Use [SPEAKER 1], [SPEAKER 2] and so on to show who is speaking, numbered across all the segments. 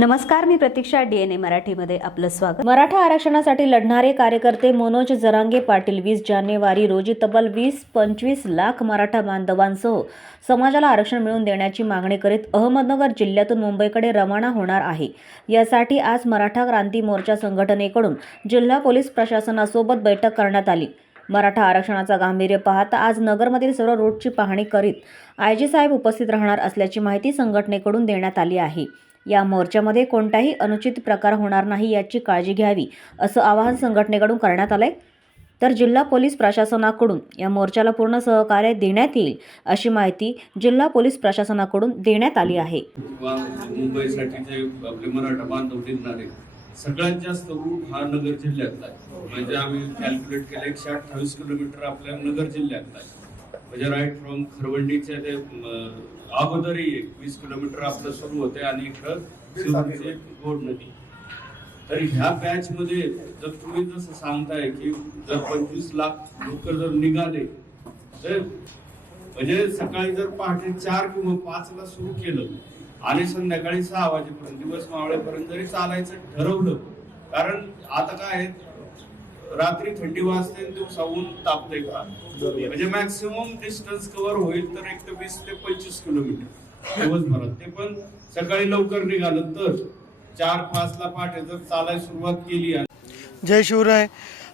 [SPEAKER 1] नमस्कार मी प्रतीक्षा D N ए मराठीमध्ये आपलं स्वागत. मराठा आरक्षणासाठी लढणारे कार्यकर्ते मनोज जरांगे पाटील वीस जानेवारी रोजी तब्बल वीस पंचवीस लाख मराठा बांधवांसह समाजाला आरक्षण मिळवून देण्याची मागणी करीत अहमदनगर जिल्ह्यातून मुंबईकडे रवाना होणार आहे. यासाठी आज मराठा क्रांती मोर्चा संघटनेकडून जिल्हा पोलीस प्रशासनासोबत बैठक करण्यात आली. मराठा आरक्षणाचा गांभीर्य पाहता आज नगरमधील सर्व रोडची पाहणी करीत आयजी साहेब उपस्थित राहणार असल्याची माहिती संघटनेकडून देण्यात आली आहे. या मोर्चामध्ये कोणताही अनुचित प्रकार होणार नाही याची काळजी घ्यावी असं आवाहन संघटनेकडून करण्यात आलंय. तर जिल्हा पोलीस प्रशासनाकडून या मोर्चाला पूर्ण सहकार्य देण्यात येईल अशी माहिती जिल्हा पोलीस प्रशासनाकडून देण्यात आली आहे.
[SPEAKER 2] मुंबईसाठी जे आपले मराठा बांधव निघणारे सगळ्यात जास्त रूट हा नगर जिल्ह्यातला आहे. म्हणजे आम्ही कॅल्क्युलेट केलं एकशे अठ्ठावीस किलोमीटर आपल्या नगर जिल्ह्यातला आहे. म्हणजे राईट फ्रॉम खरवंडीचे ते अगोदरही एक वीस किलोमीटर आपलं सुरू होते आणि इकडं गोड नदी. तर ह्या बॅच मध्ये जर तुम्ही जसं सांगताय की जर पंचवीस लाख लोक जर निघाले तर म्हणजे सकाळी जर पहाटे चार किंवा पाच ला सुरू केलं आणि संध्याकाळी सहा वाजेपर्यंत दिवस मावळेपर्यंत जरी चालायचं ठरवलं कारण आता काय आहे, रात्री थंडी वाजते आणि दिवसा ऊन तापते का? म्हणजे मॅक्सिमम डिस्टन्स कव्हर होईल तर एक ते वीस ते पंचवीस किलोमीटर. दिवसभरात ते पण सकाळी लवकर निघालं तर. चार पाच ला पहाटे जर चालायला सुरुवात केली
[SPEAKER 3] जय शिवराय.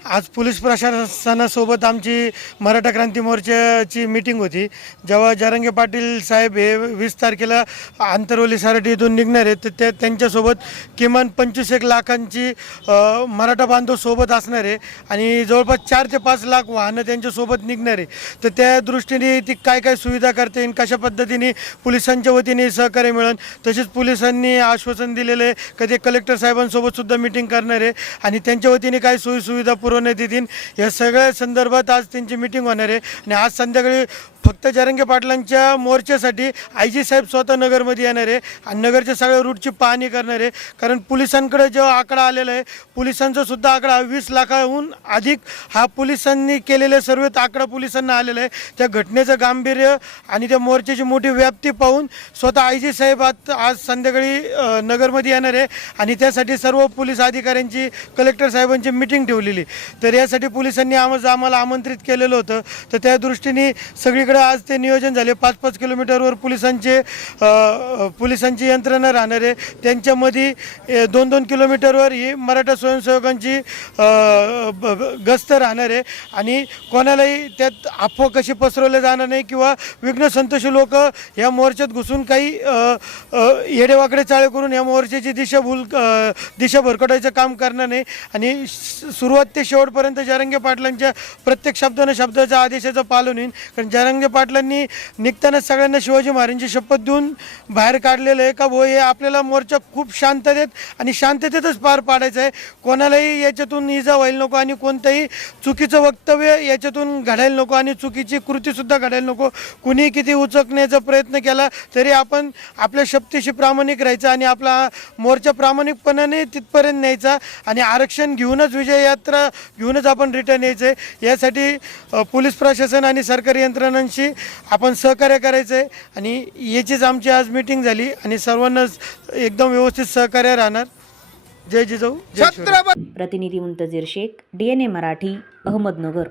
[SPEAKER 3] आज पोलीस प्रशासनासोबत आमची मराठा क्रांती मोर्चाची मीटिंग होती. जेव्हा जरंगे पाटील साहेब हे वीस तारखेला आंतरवली सारठी इथून निघणार आहेत तर त्या त्यांच्यासोबत किमान पंचवीस एक लाखांची अ, मराठा बांधव सोबत असणार आहे आणि जवळपास चार ते पाच लाख वाहनं त्यांच्यासोबत निघणार आहे. तर त्या दृष्टीने ती काय काय सुविधा करते कशा पद्धतीने पोलिसांच्या वतीने सहकार्य मिळेल तसेच पोलिसांनी आश्वासन दिलेलं आहे का ते कलेक्टर साहेबांसोबत सुद्धा मिटिंग करणार आहे आणि त्यांच्या वतीने काय सोयीसुविधा पुरवण्यात येतील या सगळ्या संदर्भात आज त्यांची मिटिंग होणार आहे. आणि आज संध्याकाळी फक्त जरंगे पाटलांच्या मोर्चासाठी आय जी साहेब स्वतः नगरमध्ये येणार आहे आणि नगरच्या सगळ्या रूटची पाहणी करणार आहे. कारण पोलिसांकडे जो आकडा आलेला आहे पोलिसांचा सुद्धा आकडा वीस लाखाहून अधिक हा पोलिसांनी केलेल्या सर्वेत आकडा पोलिसांना आलेला आहे. त्या घटनेचं गांभीर्य आणि त्या मोर्चाची मोठी व्याप्ती पाहून स्वतः आय जी साहेब आज आज संध्याकाळी नगरमध्ये येणार आहे आणि त्यासाठी सर्व पोलीस अधिकाऱ्यांची कलेक्टर साहेबांची मिटिंग ठेवलेली. तर यासाठी पोलिसांनी आम्हाला आम्हाला आमंत्रित केलेलं होतं. तर त्या दृष्टीने सगळीकडे आज ते नियोजन झाले. पाच पाच किलोमीटरवर पोलिसांचे पोलिसांची यंत्रणा राहणार आहे. त्यांच्यामध्ये दोन दोन किलोमीटरवर ही मराठा स्वयंसेवकांची गस्त राहणार आहे. आणि कोणालाही त्यात अफवा कशी पसरवल्या जाणार नाही किंवा विघ्न संतोषी लोक या मोर्चात घुसून काही येडेवाकडे चाळे करून या मोर्चाची दिशा भूल दिशा भरकटायचं काम करणार नाही. आणि सुरुवात ते शेवटपर्यंत जरंगे पाटलांच्या प्रत्येक शब्दानं शब्दाच्या आदेशाचं पालन होईल. कारण जरंगे पाटलांनी निघताना सगळ्यांना शिवाजी महाराजांची शपथ देऊन बाहेर काढलेलं आहे का? भो हे आपल्याला मोर्चा खूप शांततेत आणि शांततेतच पार पाडायचं आहे. कोणालाही याच्यातून इजा व्हायला नको आणि कोणतंही चुकीचं वक्तव्य याच्यातून घडायला नको आणि चुकीची कृतीसुद्धा घडायला नको. कुणी किती उचकण्याचा प्रयत्न केला तरी आपण आपल्या शक्तीशी प्रामाणिक राहायचं आणि आपला मोर्चा प्रामाणिकपणाने तिथपर्यंत न्यायचा आणि आरक्षण घेऊनच विजय यात्रा घेऊनच आपण रिटर्न यायचं आहे. यासाठी पोलीस प्रशासन आणि सरकारी यंत्रणांशी आपण सहकार्य करायचं आहे आणि याचीच आमची आज मीटिंग झाली आणि सर्वांनाच एकदम व्यवस्थित सहकार्य राहणार. जय जिजाऊ
[SPEAKER 1] प्रतिनिधी Muntazir Shaikh D N A Marathi Ahmednagar.